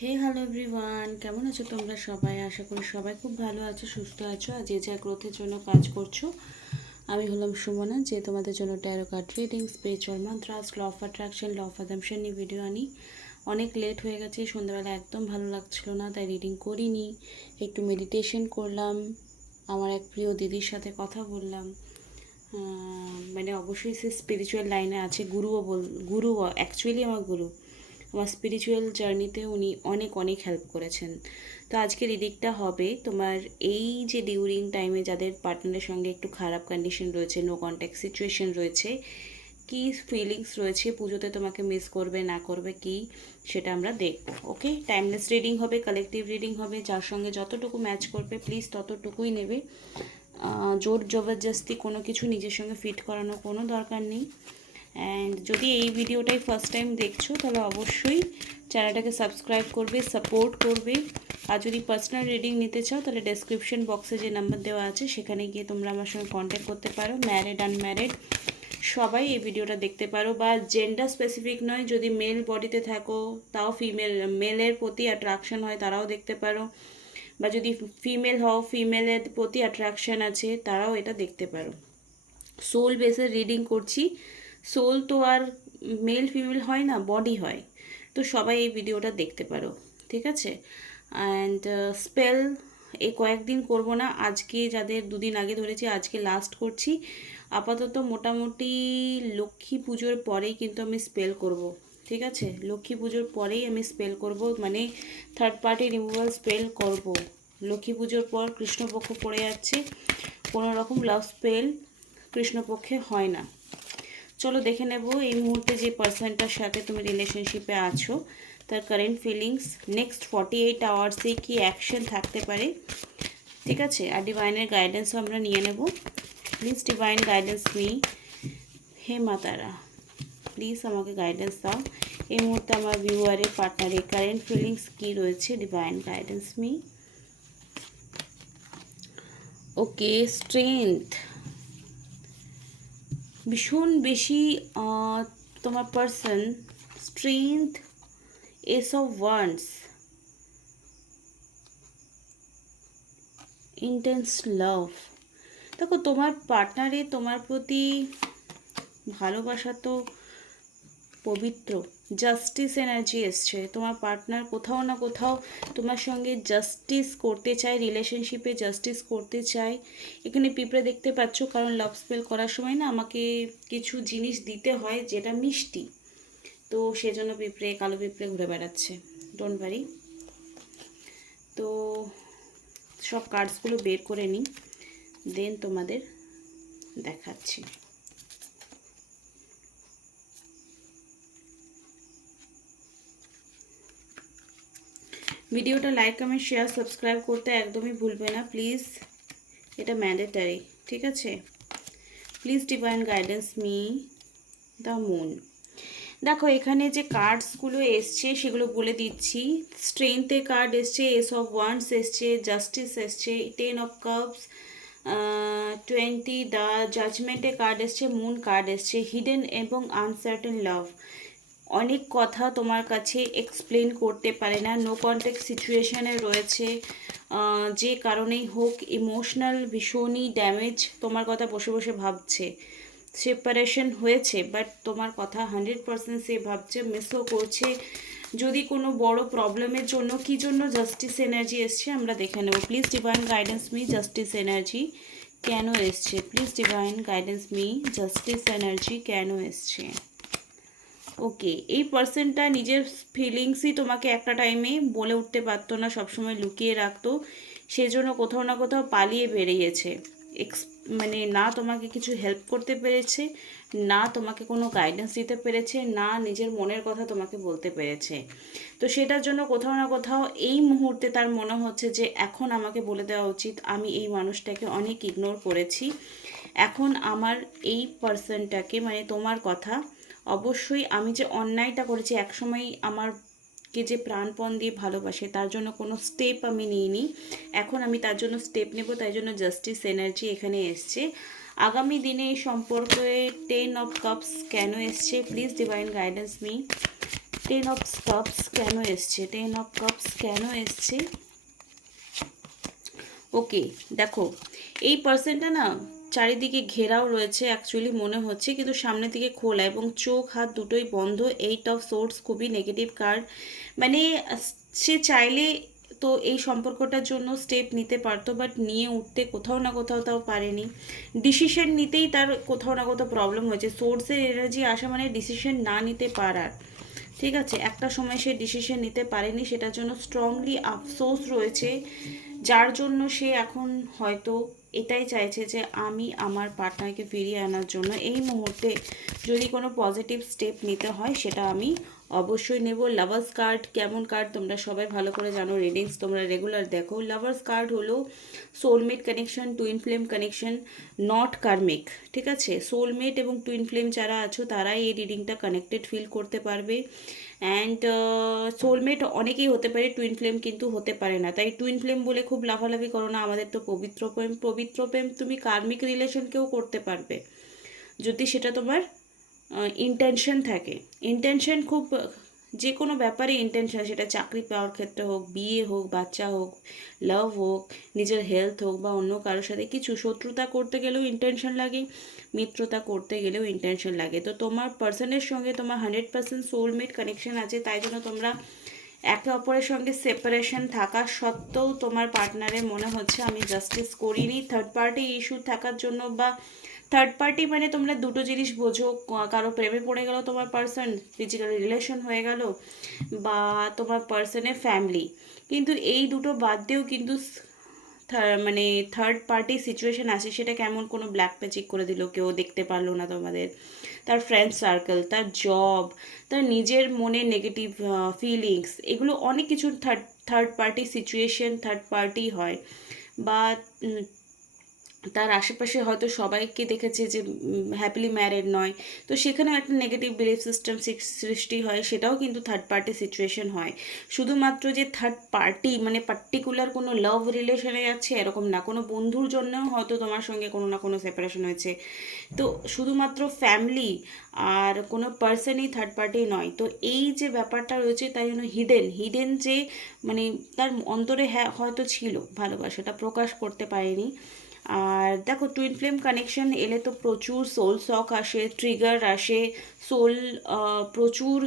হে hello everyone, কেমন আছো তোমরা সবাই? আশা করি সবাই খুব ভালো আছো, সুস্থ আছো আর যে যা গ্রোথের জন্য কাজ করছো। আমি হলাম সুমনা, যে তোমাদের জন্য tarot card reading, spiritual mantras, law of attraction, law of assumption নিয়ে ভিডিও আনি। অনেক লেট হয়ে গেছে, সন্ধ্যাবেলা একদম ভালো লাগছিল না, তাই রিডিং করিনি। একটু মেডিটেশন করলাম, আমার এক প্রিয় দিদির সাথে কথা বললাম। মানে অবশ্যই সে স্পিরিচুয়াল লাইনে আছে, গুরু অ্যাকচুয়ালি আমার গুরু। আমার স্পিরিচুয়াল জার্নিতে উনি অনেক অনেক হেল্প করেছেন। তো আজকে রিডিংটা হবে তোমার এই যে ডিউরিং টাইমে যাদের পার্টনারের সঙ্গে একটু খারাপ কন্ডিশন রয়েছে, নো কন্ট্যাক্ট সিচুয়েশন রয়েছে, কি ফিলিংস রয়েছে, পুজোতে তোমাকে মিস করবে না করবে কি, সেটা আমরা দেখব। ওকে, টাইমলেস রিডিং হবে, কালেকটিভ রিডিং হবে, যার সঙ্গে যতটুকু ম্যাচ করবে প্লিজ ততটুকুই নেবে। জোর জবরদস্তি কোনো কিছু নিজের সঙ্গে ফিট করানোর কোনো দরকার নেই। অ্যান্ড যদি এই ভিডিওটাই ফার্স্ট টাইম দেখছো তাহলে অবশ্যই চ্যানেলটাকে সাবস্ক্রাইব করবে, সাপোর্ট করবে। আর যদি পার্সোনাল রিডিং নিতে চাও তাহলে ডেসক্রিপশন বক্সে যে নাম্বার দেওয়া আছে সেখানে গিয়ে তোমরা আমার সঙ্গে কন্ট্যাক্ট করতে পারো। ম্যারিড আনম্যারিড সবাই এই ভিডিওটা দেখতে পারো, বা জেন্ডার স্পেসিফিক নয়, যদি মেল বডিতে থাকো তাও মেলের প্রতি অ্যাট্রাকশন হয় তারাও দেখতে পারো, বা যদি ফিমেল হও ফিমেলের প্রতি অ্যাট্রাকশন আছে তারাও এটা দেখতে পারো। সোল বেসের রিডিং করছি, সোল তো আর মেল ফিমেল হয় না, বডি হয়। তো সবাই এই ভিডিওটা দেখতে পারো, ঠিক আছে? অ্যান্ড স্পেল এই কয়েকদিন করব না, আজকে যাদের দুদিন আগে ধরেছি আজকে লাস্ট করছি। আপাতত মোটামুটি লক্ষ্মী পুজোর পরেই কিন্তু আমি স্পেল করব, ঠিক আছে? লক্ষ্মী পুজোর পরেই আমি স্পেল করব, মানে থার্ড পার্টি রিমুভাল স্পেল করব। লক্ষ্মী পুজোর পর কৃষ্ণপক্ষ পড়ে যাচ্ছে, কোনো রকম লাভ স্পেল কৃষ্ণপক্ষে হয় না। চলো দেখে নেব এই মুহূর্তে যে পার্সনটার সাথে তুমি রিলেশনশিপে আছো তার কারেন্ট ফিলিংস নেক্সট 48 আওয়ার্সে কি অ্যাকশন থাকতে পারে, ঠিক আছে? আর ডিভাইনের গাইডেন্সও আমরা নিয়ে নেব। Please divine guidance me. হে মাতারা, প্লিজ আমাকে গাইডেন্স দাও। এই মুহূর্তে আমার ভিউয়ারের পার্টনারের কারেন্ট ফিলিংস কী রয়েছে, divine guidance me. Okay, strength ভীষণ বেশি তোমার person, strength, ace of wands, intense love. দেখো তোমার পার্টনারে তোমার প্রতি ভালোবাসা তো পবিত্র, জাস্টিস এনার্জি এসছে। তোমার পার্টনার কোথাও না কোথাও তোমার সঙ্গে জাস্টিস করতে চায়, রিলেশনশিপে জাস্টিস করতে চায়। এখানে পিঁপড়ে দেখতে পাচ্ছ, কারণ লাভ স্পেল করার সময় না আমাকে কিছু জিনিস দিতে হয় যেটা মিষ্টি, তো সেজন্য পিঁপড়ে, কালো পিঁপড়ে ঘুরে বেড়াচ্ছে। Don't worry. তো সব কার্ডসগুলো বের করে নিই, দেন তোমাদের দেখাচ্ছি। ভিডিওটা লাইক কমেন্ট শেয়ার সাবস্ক্রাইব করতে একদমই ভুলবে না প্লিজ, এটা ম্যান্ডেটারি, ঠিক আছে? Please divine guidance me. The moon. দেখো এখানে যে কার্ডসগুলো এসছে সেগুলো বলে দিচ্ছি। স্ট্রেংথে কার্ড এসছে, এস অফ ওয়ান্ডস এসছে, জাস্টিস এসছে, 10 অফ কাপস, 20 দ্য জাজমেন্টে কার্ড এসছে, মুন কার্ড এসছে, হিডেন এবং আনসার্টেন লাভ। অনেক কথা তোমার কাছে এক্সপ্লেন করতে পারে না, নো কন্ট্যাক্ট সিচুয়েশানে রয়েছে, যে কারণেই হোক ইমোশনাল ভীষণই ড্যামেজ, তোমার কথা বসে বসে ভাবছে। সেপারেশন হয়েছে বাট তোমার কথা 100% সে ভাবছে, মিসও করছে। যদি কোনো বড় প্রবলেমের জন্য, কী জন্য জাস্টিস এনার্জি এসছে আমরা দেখে নেব। Please divine guidance me, justice energy কেন এসছে? Please divine guidance me, justice energy কেন এসছে? ওকে, এই পার্সনটা নিজের ফিলিংসই তোমাকে একটা টাইমে বলে উঠতে পারতো না, সবসময় লুকিয়ে রাখতো, সেজন্য কোথাও না কোথাও পালিয়ে বেরিয়েছে। মানে না তোমাকে কিছু হেল্প করতে পেরেছে, না তোমাকে কোনো গাইডেন্স দিতে পেরেছে, না নিজের মনের কথা তোমাকে বলতে পেরেছে। তো সেটার জন্য কোথাও না কোথাও এই মুহূর্তে তার মনে হচ্ছে যে এখন আমাকে বলে দেওয়া উচিত, আমি এই মানুষটাকে অনেক ইগনোর করেছি, এখন আমার এই পার্সনটাকে, মানে তোমার কথা, অবশ্যই আমি যে অন্যায়টা করেছি, একসময় আমারকে যে প্রাণপণ দিয়ে ভালোবাসে তার জন্য কোনো স্টেপ আমি নিইনি, এখন আমি তার জন্য স্টেপ নেব, তাই জন্য জাস্টিস এনার্জি এখানে এসছে। আগামী দিনে এই সম্পর্কে 10 অফ কাপস কেন এসছে? Please divine guidance me. Ten of cups কেন এসছে, টেন অফ কাপস কেন এসছে? ওকে, দেখো এই পার্সনটা না চারিদিকে ঘেরাও রয়েছে অ্যাকচুয়ালি মনে হচ্ছে, কিন্তু সামনের দিকে খোলা এবং চোখ হাত দুটোই বন্ধ। এইট অফ সোর্স খুবই নেগেটিভ কার্ড। মানে সে চাইলে তো এই সম্পর্কটার জন্য স্টেপ নিতে পারতো, বাট নিয়ে উঠতে কোথাও না কোথাও তাও পারেনি। ডিসিশন নিতেই তার কোথাও না কোথাও প্রবলেম হয়েছে। সোর্সের এনার্জি আসা মানে ডিসিশন না নিতে পারার, ঠিক আছে? একটা সময় সে ডিসিশন নিতে পারেনি, সেটার জন্য স্ট্রংলি আফসোস রয়েছে, যার জন্য সে এখন হয়তো এটাই চাইছে যে আমি আমার পার্টনারকে ফিরিয়ে আনার জন্য এই মুহূর্তে যদি কোনো পজিটিভ স্টেপ নিতে হয় সেটা আমি অবশ্যই নেব। লাভার্স কার্ড কেমন কার্ড তোমরা সবাই ভালো করে জানো, রিডিংস তোমরা রেগুলার দেখো। লাভার্স কার্ড হলো soulmate connection, twin flame connection, not karmic, ঠিক আছে? সোলমেট এবং টুইন ফ্লেম যারা আছো তারাই এই রিডিংটা কানেক্টেড ফিল করতে পারবে। অ্যান্ড সোলমেট অনেকেই হতে পারে, টুইন ফ্লেম কিন্তু হতে পারে না। তাই টুইন ফ্লেম বলে খুব লাফালাফি করো না, আমাদের তো পবিত্র প্রেম। পবিত্র প্রেম তুমি কার্মিক রিলেশনকেও করতে পারবে যদি সেটা তোমার ইন্টেনশন থাকে। ইন্টেনশন খুব, যে কোনো ব্যাপারে ইন্টেনশন, সেটা চাকরি পাওয়ার ক্ষেত্রে হোক, বিয়ে হোক, বাচ্চা হোক, লাভ হোক, নিজের হেলথ হোক, বা অন্য কারোর সাথে কিছু শত্রুতা করতে গেলেও ইন্টেনশন লাগে, মিত্রতা করতে গেলেও ইন্টেনশন লাগে। তো তোমার পার্সনের সঙ্গে তোমার 100% সোলমেট কানেকশন আছে, তাই জন্য তোমরা একে অপরের সঙ্গে সেপারেশন থাকা সত্ত্বেও তোমার পার্টনারের মনে হচ্ছে আমি জাস্টিস করিনি। থার্ড পার্টি ইস্যু থাকার জন্য, বা থার্ড পার্টি মানে তোমরা দুটো জিনিস বোঝো, কারো প্রেমে পড়ে গেল তোমার পার্সন, ফিজিক্যাল রিলেশন হয়ে গেল, বা তোমার পার্সনের ফ্যামিলি। কিন্তু এই দুটো বাদ দিয়েও কিন্তু মানে থার্ড পার্টি সিচুয়েশন আছে। সেটা কেমন, কোনো ব্ল্যাক ম্যাজিক করে দিল, কেউ দেখতে পারলো না তোমাদের, তার ফ্রেন্ড সার্কেল, তার জব, তার নিজের মনে নেগেটিভ ফিলিংস, এগুলো অনেক কিছু third party situation, third party হয়। বা তার আশেপাশে হয়তো সবাইকে দেখেছে যে হ্যাপিলি ম্যারেড নয়, তো সেখানেও একটা নেগেটিভ বিলিফ সিস্টেম সৃষ্টি হয়, সেটাও কিন্তু থার্ড পার্টি সিচুয়েশন হয়। শুধুমাত্র যে থার্ড পার্টি মানে পার্টিকুলার কোনো লাভ রিলেশনে যাচ্ছে এরকম না, কোনো বন্ধুর জন্যও হয়তো তোমার সঙ্গে কোনো না কোনো সেপারেশন হয়েছে। তো শুধুমাত্র ফ্যামিলি আর কোনো পার্সনই থার্ড পার্টি নয়। তো এই যে ব্যাপারটা রয়েছে, তাই জন্য হিডেন যে মানে তার অন্তরে হ্যাঁ হয়তো ছিল ভালোবাসাটা, প্রকাশ করতে পারেনি। আর দেখো টুইন ফ্লেম কানেকশন এলে তো প্রচুর সোল শক আসে, ট্রিগার আসে, সোল প্রচুর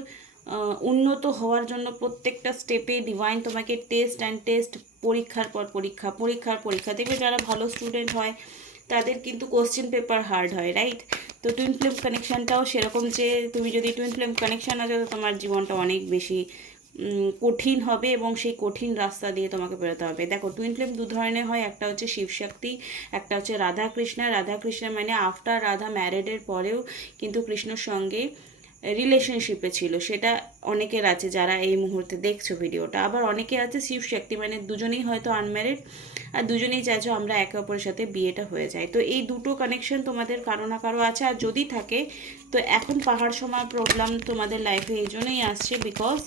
উন্নত হওয়ার জন্য প্রত্যেকটা স্টেপে ডিভাইন তোমাকে টেস্ট অ্যান্ড টেস্ট, পরীক্ষার পর পরীক্ষা, পরীক্ষার পরীক্ষা। দেখবে যারা ভালো স্টুডেন্ট হয় তাদের কিন্তু কোশ্চেন পেপার হার্ড হয়, রাইট? তো টুইন ফ্লেম কানেকশানটাও সেরকম, যে তুমি যদি টুইন ফ্লেম কানেকশান আছে তো তোমার জীবনটা অনেক বেশি কঠিন হবে এবং সেই কঠিন রাস্তা দিয়ে তোমাকে বেরোতে হবে। দেখো টুইন ফ্লেম দু ধরনের হয়, একটা হচ্ছে শিবশক্তি, একটা হচ্ছে রাধাকৃষ্ণ। রাধাকৃষ্ণ মানে আফটার রাধা ম্যারেডের পরেও কিন্তু কৃষ্ণর সঙ্গে রিলেশনশিপে ছিল, সেটা অনেকের আছে যারা এই মুহূর্তে দেখছো ভিডিওটা। আবার অনেকে আছে শিবশক্তি মানে দুজনেই হয়তো আনম্যারিড আর দুজনেই চাইছো আমরা একে অপরের সাথে বিয়েটা হয়ে যায়। তো এই দুটো কানেকশন তোমাদের কারো না কারো আছে, আর যদি থাকে তো এখন পাহাড় সমান প্রবলেম তোমাদের লাইফে এই জন্যই আসছে, বিকজ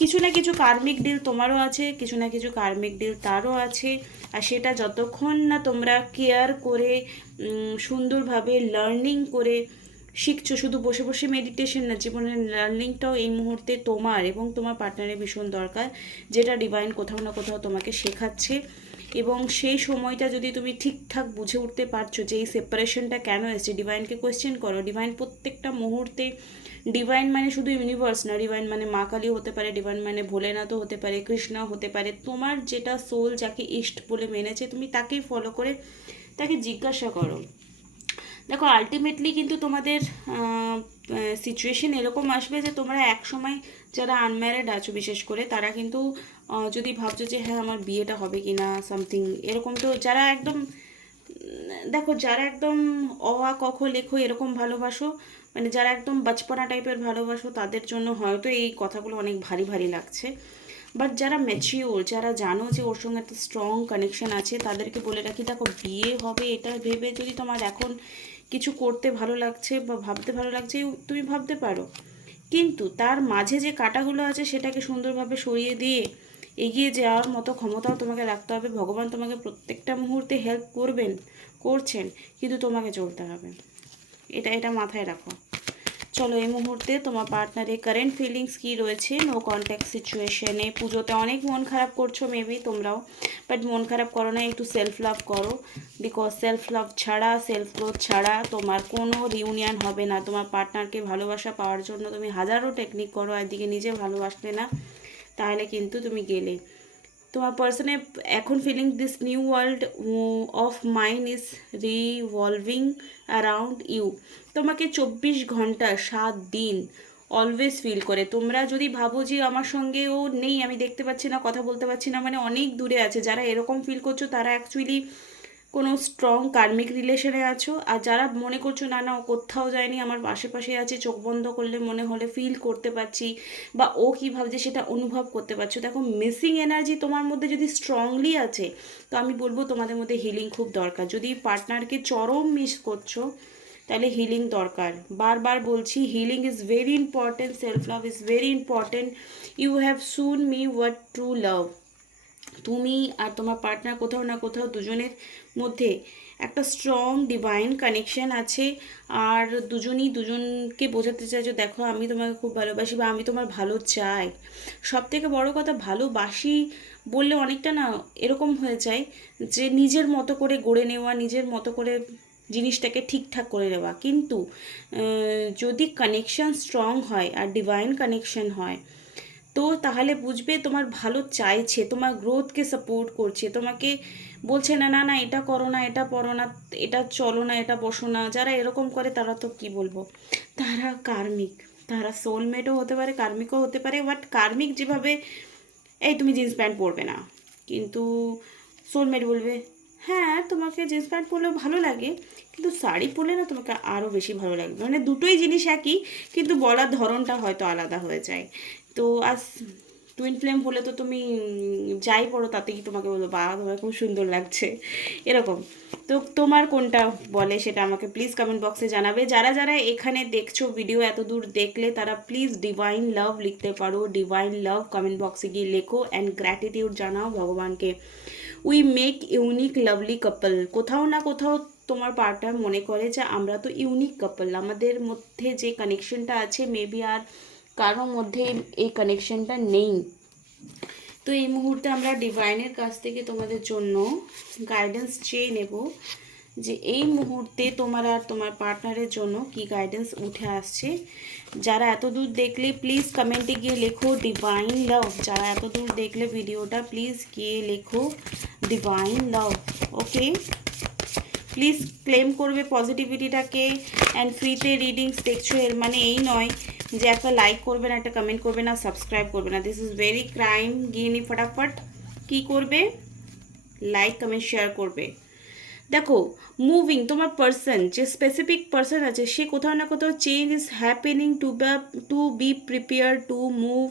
কিছু না কিছু কার্মিক ডিল তোমারও আছে, কিছু না কিছু কার্মিক ডিল তারও আছে। আর সেটা যতক্ষণ না তোমরা কেয়ার করে সুন্দরভাবে লার্নিং করে শিখছো, শুধু বসে বসে মেডিটেশন না, জীবনের লার্নিংটাও এই মুহূর্তে তোমার এবং তোমার পার্টনারের ভীষণ দরকার, যেটা ডিভাইন কোথাও না কোথাও তোমাকে শেখাচ্ছে। এবং সেই সময়টা যদি তুমি ঠিকঠাক বুঝে উঠতে পারছো যে এই সেপারেশনটা কেন এসেছে, ডিভাইনকে কোয়েশ্চেন করো। ডিভাইন প্রত্যেকটা মুহূর্তে, ডিভাইন মানে শুধু ইউনিভার্স না, ডিভাইন মানে মা কালী হতে পারে, ডিভাইন মানে ভোলেনাথও হতে পারে, কৃষ্ণাও হতে পারে। তোমার যেটা সোল যাকে ইষ্ট বলে মেনেছে তুমি তাকেই ফলো করে তাকে জিজ্ঞাসা করো। দেখো আলটিমেটলি কিন্তু তোমাদের সিচুয়েশন এরকম আসবে যে তোমরা এক সময় যারা আনম্যারিড আছো বিশেষ করে তারা কিন্তু যদি ভাবছো যে হ্যাঁ আমার বিয়েটা হবে কি না সামথিং এরকম, তো যারা একদম দেখো যারা একদম অ ক খ লেখো এরকম ভালোবাসো, মানে যারা একদম বাচপনা টাইপের ভালোবাসো, তাদের জন্য হয়তো এই কথাগুলো অনেক ভারী ভারী লাগছে। বাট যারা ম্যাচিওর, যারা জানো যে ওর সঙ্গে একটা স্ট্রং কানেকশন আছে, তাদেরকে বলে রাখি দেখো বিয়ে হবে এটা ভেবে যদি তোমার এখন কিছু করতে ভালো লাগছে বা ভাবতে ভালো লাগছে তুমি ভাবতে পারো, কিন্তু তার মাঝে যে কাঁটাগুলো আছে সেটাকে সুন্দরভাবে সরিয়ে দিয়ে এগিয়ে যাওয়ার মতো ক্ষমতাও তোমাকে রাখতে হবে। ভগবান তোমাকে প্রত্যেকটা মুহূর্তে হেল্প করছেন, কিন্তু তোমাকে চলতে হবে, এটা এটা মাথায় রাখো। চলো এই মুহূর্তে তোমার পার্টনারের কারেন্ট ফিলিংস কী রয়েছে নো কন্ট্যাক্ট সিচুয়েশনে। পুজোতে অনেক মন খারাপ করছো মেবি তোমরাও, বাট মন খারাপ করো না, একটু সেলফ লাভ করো। বিকজ সেলফ লাভ ছাড়া, সেলফ গ্রোথ ছাড়া তোমার কোনো রিউনিয়ন হবে না। তোমার পার্টনারকে ভালোবাসা পাওয়ার জন্য তুমি হাজারো টেকনিক করো, একদিকে নিজে ভালোবাসলে না, তাহলে কিন্তু তুমি গেলে। তোমার পার্সনে এখন feeling this new world of mind is revolving around you. তোমাকে 24 ঘন্টা 7 দিন অলওয়েজ ফিল করে। তোমরা যদি ভাবো যে আমার সঙ্গে ও নেই, আমি দেখতে পাচ্ছি না, কথা বলতে পারছি না, মানে অনেক দূরে আছে, যারা এরকম ফিল করছো তারা অ্যাকচুয়ালি কোনো স্ট্রং কার্মিক রিলেশনে আছো। আর যারা মনে করছো না না ও কোথাও যায়নি, আমার আশেপাশে আছে, চোখ বন্ধ করলে মনে হলে ফিল করতে পারছি, বা ও কী ভাবছে সেটা অনুভব করতে পারছো, দেখো মিসিং এনার্জি তোমার মধ্যে যদি স্ট্রংলি আছে, তো আমি বলবো তোমাদের মধ্যে হিলিং খুব দরকার। যদি পার্টনারকে চরম মিস করছো তাহলে হিলিং দরকার। বারবার বলছি, healing is very important, self love is very important. You have shown me what true love. তুমি আর তোমার পার্টনার কোথাও না কোথাও দুজনের মধ্যে একটা স্ট্রং ডিভাইন কানেকশন আছে, আর দুজনই দুজনকে বোঝাতে চাইছো দেখো আমি তোমাকে খুব ভালোবাসি বা আমি তোমার ভালো চাই। সব থেকে বড়ো কথা, ভালোবাসি বললে অনেকটা না এরকম হয়ে যায় যে নিজের মতো করে গড়ে নেওয়া, নিজের মতো করে জিনিসটাকে ঠিকঠাক করে নেওয়া। কিন্তু যদি কানেকশন স্ট্রং হয় আর ডিভাইন কানেকশন হয়, তো তাহলে বুঝবে তোমার ভালো চাইছে, তোমার গ্রোথকে সাপোর্ট করছে, তোমাকে বলছে না না না এটা করো না, এটা পড়ো না, এটা চলো না, এটা বসো না। যারা এরকম করে তারা তো কি বলবো, তারা কার্মিক, তারা সোলমেটও হতে পারে, কার্মিকও হতে পারে। বাট কার্মিক যেভাবে এই তুমি জিন্স প্যান্ট পরবে না, কিন্তু সোলমেট বলবে হ্যাঁ তোমাকে জিন্স প্যান্ট পরলেও ভালো লাগে, কিন্তু শাড়ি পরলে না তোমাকে আরও বেশি ভালো লাগবে। মানে দুটোই জিনিস একই, কিন্তু বলার ধরনটা হয়তো আলাদা হয়ে যায়। তো আজ টুইন ফ্লেম হলে তো তুমি যাই পড়ো তাতে কি তোমাকে বলবো বা তোমার খুব সুন্দর লাগছে এরকম। তো তোমার কোনটা বলে সেটা আমাকে প্লিজ কমেন্ট বক্সে জানাবে। যারা যারা এখানে দেখছো ভিডিও এত দূর দেখলে, তারা প্লিজ ডিভাইন লাভ লিখতে পারো, ডিভাইন লাভ কমেন্ট বক্সে গিয়ে লেখো অ্যান্ড গ্র্যাটিটিউড জানাও ভগবানকে। উই মেক ইউনিক লাভলি কাপল। কোথাও না কোথাও তোমার পার্টনার মনে করে যে আমরা তো ইউনিক কাপল, আমাদের মধ্যে যে কানেকশনটা আছে মেবি আর কারোর মধ্যে এই কানেকশনটা নেই। তো এই মুহূর্তে আমরা ডিভাইনের কাছ থেকে তোমাদের জন্য গাইডেন্স চেয়ে নেব যে এই মুহূর্তে তোমার আর তোমার পার্টনারের জন্য কি গাইডেন্স উঠে আসছে। যারা এত দূর দেখলে প্লিজ কমেন্টে গিয়ে লেখো ডিভাইন লাভ। যারা এত দূর দেখলে ভিডিওটা প্লিজ গিয়ে লেখো divine love. Okay, please claim করবে পজিটিভিটিটাকে। অ্যান্ড ফ্রিতে রিডিংস দেখছো এর মানে এই নয় যে একটা লাইক করবে না, একটা কমেন্ট করবে না, সাবস্ক্রাইব করবে না। This is very crime. গিয়ে নি ফটাফট কী করবে, লাইক কমেন্ট শেয়ার করবে। দেখো মুভিং, তোমার পার্সন যে স্পেসিফিক পার্সন আছে সে কোথাও না কোথাও change is happening two B prepare to move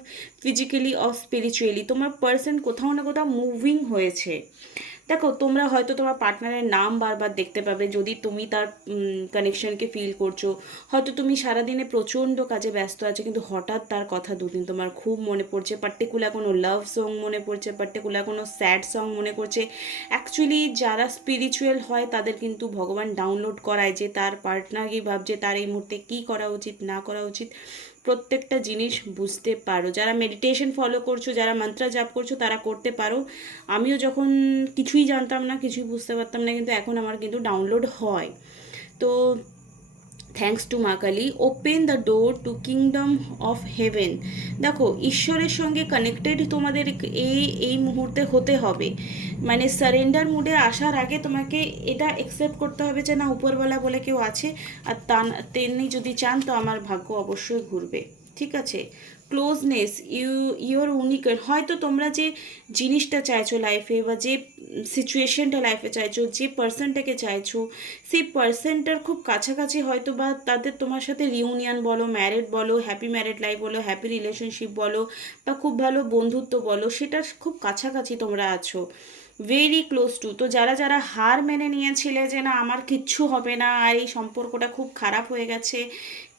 physically or spiritually. তোমার পার্সন কোথাও না কোথাও মুভিং হয়েছে। দেখো তোমরা হয়তো তোমার পার্টনারের নাম বারবার দেখতে পাবে যদি তুমি তার কানেকশনকে ফিল করছো। হয়তো তুমি সারাদিনে প্রচণ্ড কাজে ব্যস্ত আছো, কিন্তু হঠাৎ তার কথা দুদিন তোমার খুব মনে পড়ছে, পার্টিকুলার কোনো লাভ সং মনে পড়ছে, পার্টিকুলার কোনো স্যাড সং মনে পড়ছে। অ্যাকচুয়ালি যারা স্পিরিচুয়াল হয় তাদের কিন্তু ভগবান ডাউনলোড করায় যে তার পার্টনার কি ভাবছে, তার এই মুহূর্তে কী করা উচিত না করা উচিত, প্রত্যেকটা জিনিস বুঝতে পারো। যারা মেডিটেশন ফলো করছো, যারা মন্ত্র জাপ করছো, তারা করতে পারো। আমিও যখন কিছুই জানতাম না, কিছুই বুঝতে পারতাম না, কিন্তু এখন আমার কিন্তু ডাউনলোড হয়। তো থ্যাঙ্কস টু মা Kali, open the door to kingdom of haven. দেখো ঈশ্বরের সঙ্গে কানেক্টেড তোমাদের এই মুহূর্তে হতে হবে। মানে সারেন্ডার মুডে আসার আগে তোমাকে এটা অ্যাকসেপ্ট করতে হবে যে না উপরওয়ালা বলে কেউ আছে, আর তেমনি যদি চান তো আমার ভাগ্য অবশ্যই ঘুরবে। ঠিক আছে, ক্লোজনেস, ইউর উনিক। হয়তো তোমরা যে জিনিসটা চাইছো লাইফে, বা যে সিচুয়েশনটা লাইফে চাইছো, যে পার্সনটাকে চাইছো, সেই পার্সনটার খুব কাছাকাছি হয়তো, বা তাদের তোমার সাথে রিউনিয়ন বলো, ম্যারিড বলো, হ্যাপি ম্যারিড লাইফ বলো, হ্যাপি রিলেশনশিপ বলো, বা খুব ভালো বন্ধুত্ব বলো, সেটার খুব কাছাকাছি তোমরা আছো, ভেরি ক্লোজ টু। তো যারা যারা হার মেনে নিয়েছিলে যে না আমার কিচ্ছু হবে না, আর এই সম্পর্কটা খুব খারাপ হয়ে গেছে,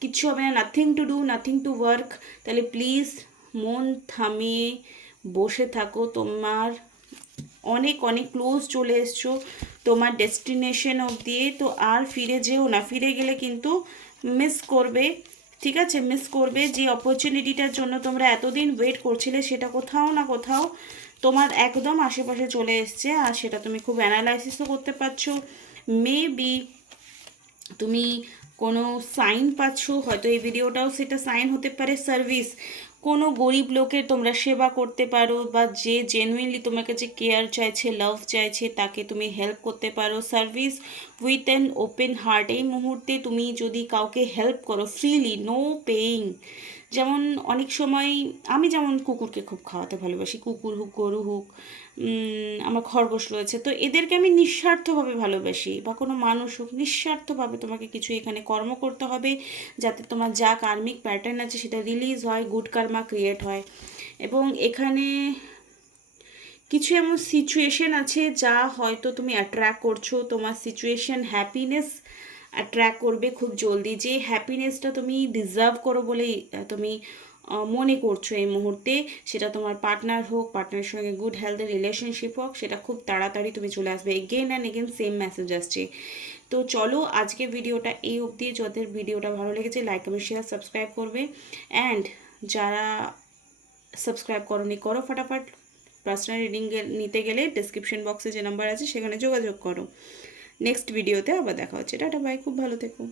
কিচ্ছু হবে না, nothing to do, nothing to work, তাহলে প্লিজ মন থামিয়ে বসে থাকো। তোমার অনেক অনেক ক্লোজ চলে এসছো তোমার ডেস্টিনেশন অবধি। তো আর ফিরে যেও না, ফিরে গেলে কিন্তু মিস করবে ঠিক আছে, মিস করবে। যে অপরচুনিটিটার জন্য তোমরা এতদিন ওয়েট করছিলে সেটা কোথাও না কোথাও তোমার একদম আশেপাশে চলে এসছে, আর সেটা তুমি খুব অ্যানালাইসিসও করতে পারছো। মেবি তুমি কোনো সাইন পাচ্ছ, হয়তো এই ভিডিওটাও সেটা সাইন হতে পারে। সার্ভিস, কোনো গরিব লোকের তোমরা সেবা করতে পারো, বা যে জেনুইনলি তোমার কাছে কেয়ার চাইছে, লাভ চাইছে, তাকে তুমি হেল্প করতে পারো। Service with an open heart. এই মুহূর্তে তুমি যদি কাউকে হেল্প করো ফ্রিলি, নো পেইং, যেমন অনেক সময় আমি যেমন কুকুরকে খুব খাওয়াতে ভালোবাসি, কুকুর হোক, গরু হোক, আমার খরগোশ রয়েছে, তো এদেরকে আমি নিঃস্বার্থভাবে ভালোবাসি, বা কোনো মানুষ হোক, নিঃস্বার্থভাবে তোমাকে কিছু এখানে কর্ম করতে হবে যাতে তোমার যা কার্মিক প্যাটার্ন আছে সেটা রিলিজ হয়, গুড কার্মা ক্রিয়েট হয়। এবং এখানে কিছু এমন সিচুয়েশন আছে যা হয়তো তুমি অ্যাট্রাক্ট করছো, তোমার সিচুয়েশন হ্যাপিনেস অ্যাট্রাক্ট করবে খুব জলদি। যে হ্যাপিনেসটা তুমি ডিজার্ভ করো বলেই তুমি মনে করছো এই মুহূর্তে, সেটা তোমার পার্টনার হোক, পার্টনারের সঙ্গে গুড হেলথের রিলেশনশিপ হোক, সেটা খুব তাড়াতাড়ি তুমি চলে আসবে। Again and again same message আসছে। তো চলো আজকে ভিডিওটা এই অবধি। যাদের ভিডিওটা ভালো লেগেছে লাইক কমেন্ট শেয়ার সাবস্ক্রাইব করবে, অ্যান্ড যারা সাবস্ক্রাইব করোনি করো ফটাফট। পার্সোনাল রিডিং নিতে গেলে ডিসক্রিপশন বক্সে যে নাম্বার আছে সেখানে যোগাযোগ করো। নেক্সট ভিডিওতে আবার দেখা হচ্ছে। টাটা বাই, খুব ভালো থেকো।